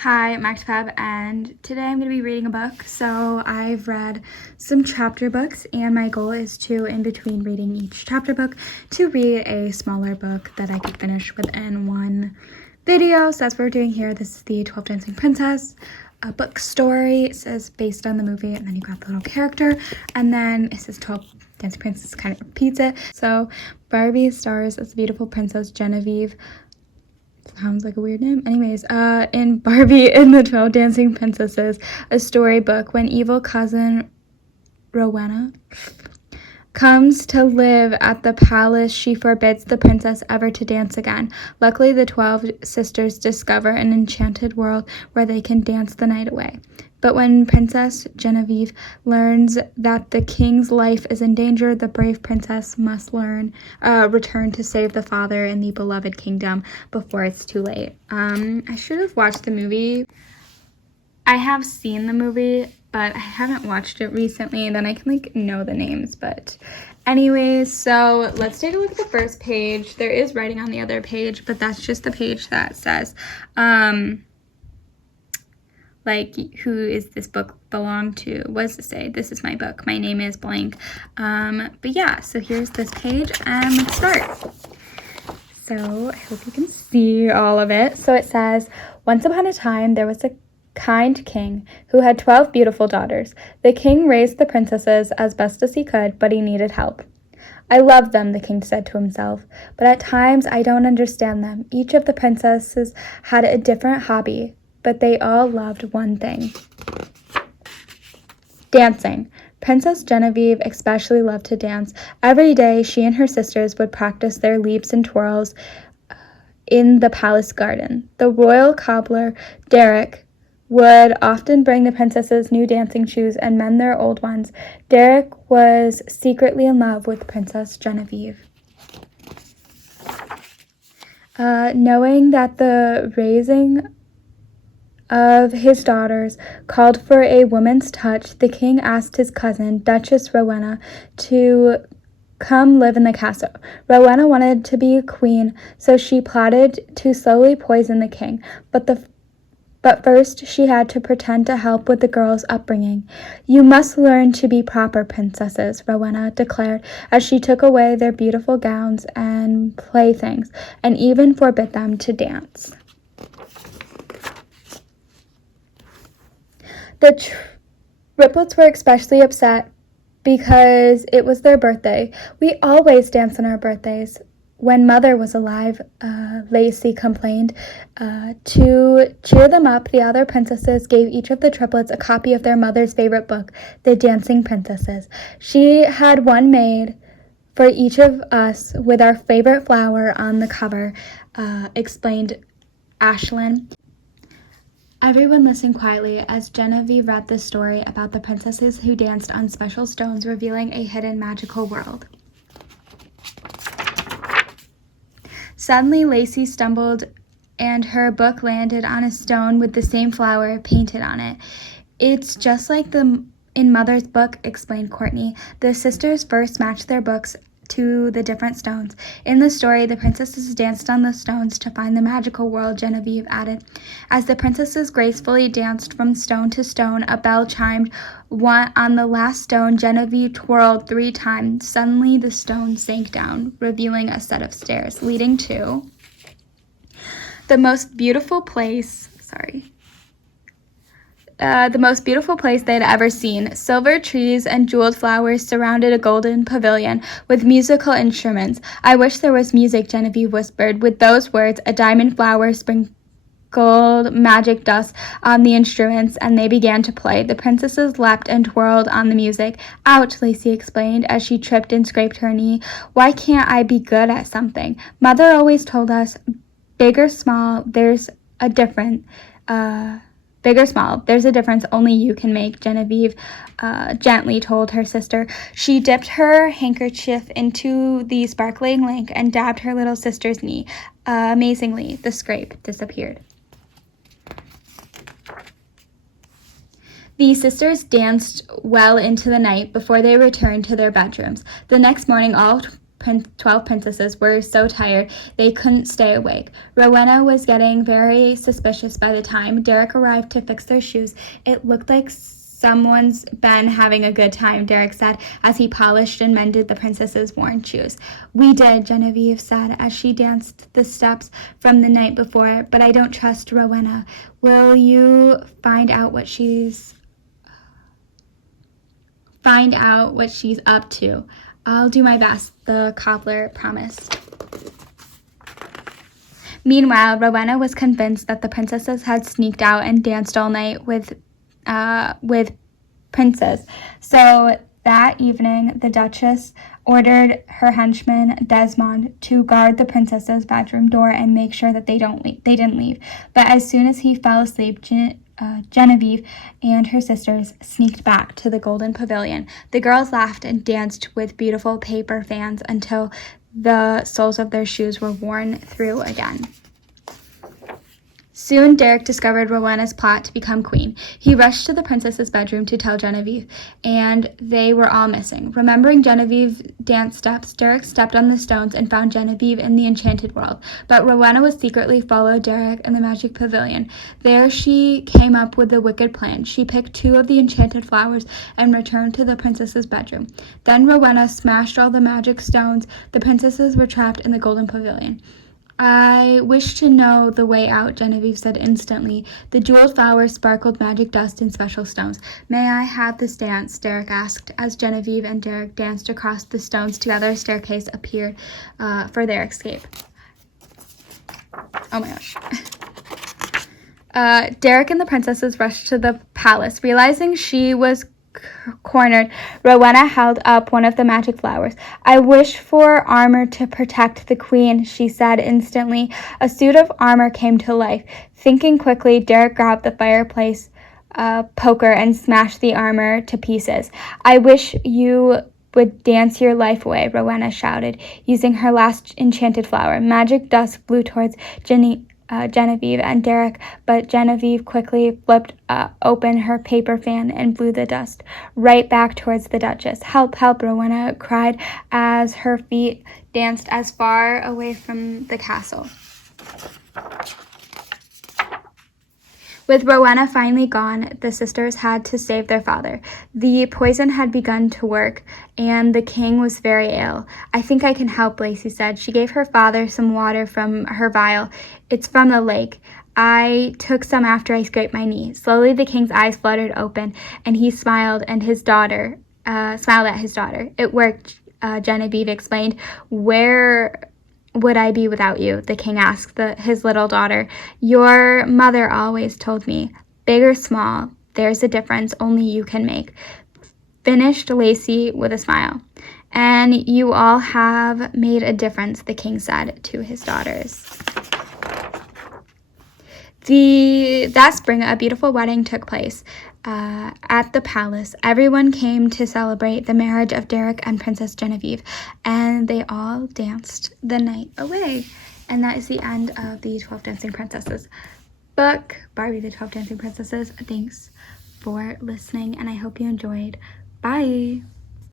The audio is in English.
Hi, I'm Actifab, and today I'm going to be reading a book. So I've read some chapter books, and my goal is to, in between reading each chapter book, to read a smaller book that I could finish within one video. So that's what we're doing here. This is the 12 Dancing Princess, a book story. It says based on the movie, and then you got the little character, and then it says 12 Dancing Princess, kind of repeats it. So Barbie stars as the beautiful Princess Genevieve. Sounds like a weird name. Anyways, in Barbie and the 12 Dancing Princesses, a storybook, when evil cousin Rowena comes to live at the palace, she forbids the princess ever to dance again. Luckily, the 12 sisters discover an enchanted world where they can dance the night away. But when Princess Genevieve learns that the king's life is in danger, the brave princess must return to save the father in the beloved kingdom before it's too late. I should have watched the movie. I have seen the movie, but I haven't watched it recently. Then I can know the names. But anyways, so let's take a look at the first page. There is writing on the other page, but that's just the page that says, who is this book belong to? What does it say? This is my book. My name is blank. But yeah, so here's this page, and let's start. So I hope you can see all of it. So it says, once upon a time, there was a kind king who had 12 beautiful daughters. The king raised the princesses as best as he could, but he needed help. I love them, the king said to himself, but at times I don't understand them. Each of the princesses had a different hobby, but they all loved one thing: dancing. Princess Genevieve especially loved to dance. Every day, she and her sisters would practice their leaps and twirls in the palace garden. The royal cobbler, Derek, would often bring the princesses new dancing shoes and mend their old ones. Derek was secretly in love with Princess Genevieve. Knowing that the raising of his daughters called for a woman's touch, the king asked his cousin, Duchess Rowena, to come live in the castle. Rowena wanted to be a queen, so she plotted to slowly poison the king, but first she had to pretend to help with the girls' upbringing. You must learn to be proper princesses, Rowena declared, as she took away their beautiful gowns and playthings, and even forbid them to dance. The triplets were especially upset because it was their birthday. We always dance on our birthdays. When Mother was alive, Lacey complained. To cheer them up, the other princesses gave each of the triplets a copy of their mother's favorite book, The Dancing Princesses. She had one made for each of us with our favorite flower on the cover, explained Ashlyn. Everyone listened quietly as Genevieve read the story about the princesses who danced on special stones, revealing a hidden magical world. Suddenly, Lacey stumbled and her book landed on a stone with the same flower painted on it. It's just like in Mother's book, explained Courtney. The sisters first matched their books to the different stones. In the story, the princesses danced on the stones to find the magical world, Genevieve added. As the princesses gracefully danced from stone to stone, a bell chimed. On the last stone, Genevieve twirled 3 times. Suddenly, the stone sank down, revealing a set of stairs leading to the most beautiful place they'd ever seen. Silver trees and jeweled flowers surrounded a golden pavilion with musical instruments. I wish there was music, Genevieve whispered. With those words, a diamond flower sprinkled magic dust on the instruments, and they began to play. The princesses leapt and twirled on the music. Ouch, Lacey explained as she tripped and scraped her knee. Why can't I be good at something? Mother always told us, big or small, there's a difference. Big or small, there's a difference only you can make, Genevieve gently told her sister. She dipped her handkerchief into the sparkling lake and dabbed her little sister's knee. Amazingly, the scrape disappeared. The sisters danced well into the night before they returned to their bedrooms. The next morning, all 12 princesses were so tired they couldn't stay awake. Rowena was getting very suspicious by the time Derek arrived to fix their shoes. It looked like someone's been having a good time, Derek said as he polished and mended the princess's worn shoes. We did, Genevieve said as she danced the steps from the night before, but I don't trust Rowena. Will you find out what she's up to? I'll do my best, the cobbler promised. Meanwhile, Rowena was convinced that the princesses had sneaked out and danced all night with Princess. So that evening, the Duchess ordered her henchman Desmond to guard the princess's bedroom door and make sure that they didn't leave. But as soon as he fell asleep, Genevieve and her sisters sneaked back to the Golden Pavilion. The girls laughed and danced with beautiful paper fans until the soles of their shoes were worn through again. Soon, Derek discovered Rowena's plot to become queen. He rushed to the princess's bedroom to tell Genevieve, and they were all missing. Remembering Genevieve's dance steps, Derek stepped on the stones and found Genevieve in the enchanted world. But Rowena was secretly followed Derek in the magic pavilion. There she came up with a wicked plan. She picked 2 of the enchanted flowers and returned to the princess's bedroom. Then Rowena smashed all the magic stones. The princesses were trapped in the golden pavilion. I wish to know the way out, Genevieve said instantly. The jeweled flowers sparkled magic dust and special stones. May I have this dance? Derek asked. As Genevieve and Derek danced across the stones together, a staircase appeared for their escape. Oh my gosh. Derek and the princesses rushed to the palace. Realizing she was cornered, Rowena held up one of the magic flowers. I wish for armor to protect the queen, she said instantly. A suit of armor came to life. Thinking quickly, Derek grabbed the fireplace poker and smashed the armor to pieces. I wish you would dance your life away, Rowena shouted, using her last enchanted flower. Magic dust flew towards Genevieve and Derek, but Genevieve quickly flipped open her paper fan and blew the dust right back towards the Duchess. Help, help, Rowena cried as her feet danced as far away from the castle. With Rowena finally gone, the sisters had to save their father. The poison had begun to work, and the king was very ill. I think I can help, Lacey said. She gave her father some water from her vial. It's from the lake. I took some after I scraped my knee. Slowly the king's eyes fluttered open, and he smiled at his daughter. It worked, Genevieve explained. Where would I be without you? The king asked his little daughter. Your mother always told me, big or small, there's a difference only you can make, finished Lacey with a smile. And you all have made a difference, the king said to his daughters. That spring, a beautiful wedding took place at the palace. Everyone came to celebrate the marriage of Derek and Princess Genevieve, and they all danced the night away. And that is the end of the 12 Dancing Princesses book, Barbie the 12 Dancing Princesses. Thanks for listening, and I hope you enjoyed. Bye!